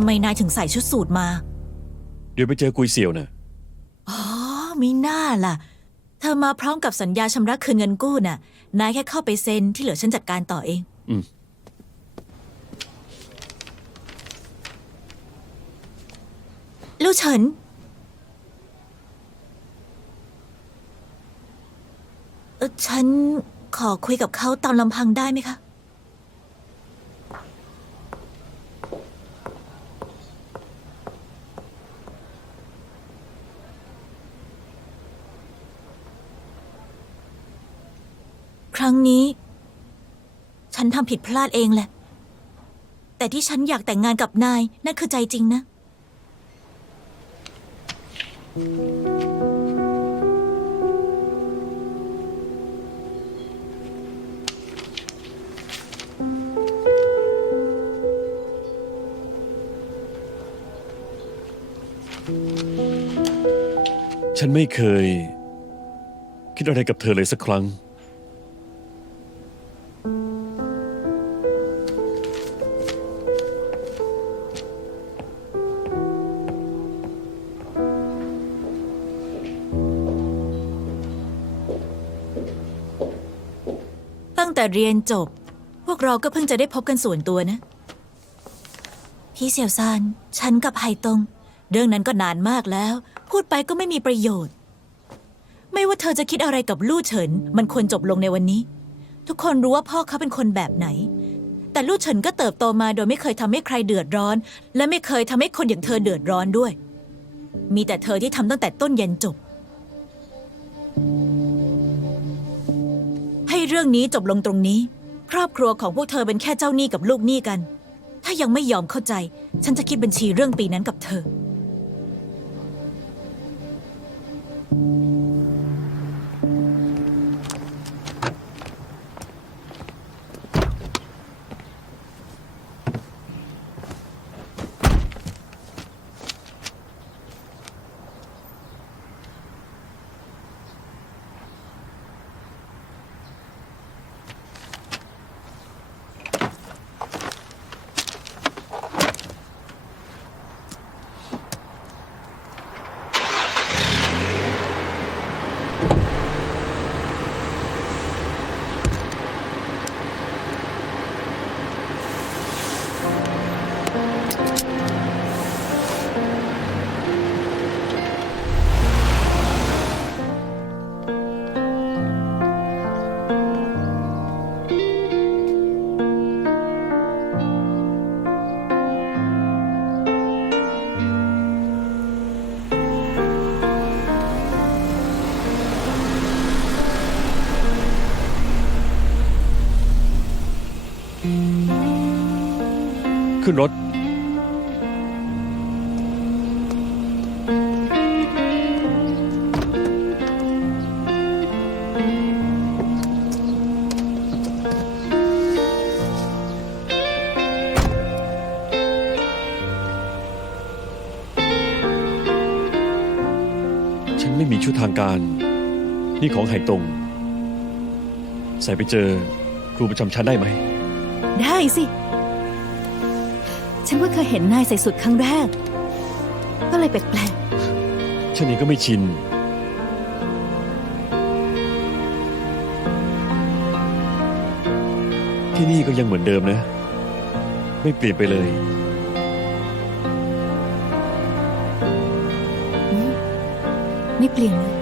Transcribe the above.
ทำไมนายถึงใส่ชุดสูทมา เดี๋ยวไปเจอกุยเสี่ยวน่ะอ๋อมีหน้าล่ะ เธอมาพร้อมกับสัญญาชำระคืนเงินกู้น่ะ นายแค่เข้าไปเซ็นที่เหลือฉันจัดการต่อเอง อืมลู่เฉิน เอ่อฉันขอคุยกับเขาตามลำพังได้ไหมคะ ครั้งนี้ ฉันทำผิดพลาดเองแหละ แต่ที่ฉันอยากแต่งงานกับนาย นั่นคือใจจริงนะ ฉันไม่เคย คิดอะไรกับเธอเลยสักครั้ง แต่เรียนจบ พวกเราก็เพิ่งจะได้พบกันส่วนตัวนะ พี่เสี่ยวซานฉันกับไฮตง เรื่องนั้นก็นานมากแล้ว พูดไปก็ไม่มีประโยชน์ ไม่ว่าเธอจะคิดอะไรกับลู่เฉิน มันควรจบลงในวันนี้ ทุกคนรู้ว่าพ่อเขาเป็นคนแบบไหน แต่ลู่เฉินก็เติบโตมาโดยไม่เคยทำให้ใครเดือดร้อน และไม่เคยทำให้คนอย่างเธอเดือดร้อนด้วย มีแต่เธอที่ทำตั้งแต่ต้นยันจบ เรื่องนี้จบลงตรงนี้ ครอบครัวของพวกเธอเป็นแค่เจ้าหนี้กับลูกหนี้กัน ถ้ายังไม่ยอมเข้าใจ ฉันจะคิดบัญชีเรื่องปีนั้นกับเธอ ขึ้นรถ ฉันไม่มีชุดทางการ นี่ของไห่ตง ใส่ไปเจอครูประจำชั้นได้ไหม ได้สิ ฉันว่าเคยเห็นนายใส่สุดครั้งแรก ก็เลยแปลกฉันเองก็ไม่ชิน ที่นี่ก็ยังเหมือนเดิมนะ ไม่เปลี่ยนไปเลยๆไม่เปลี่ยนเลย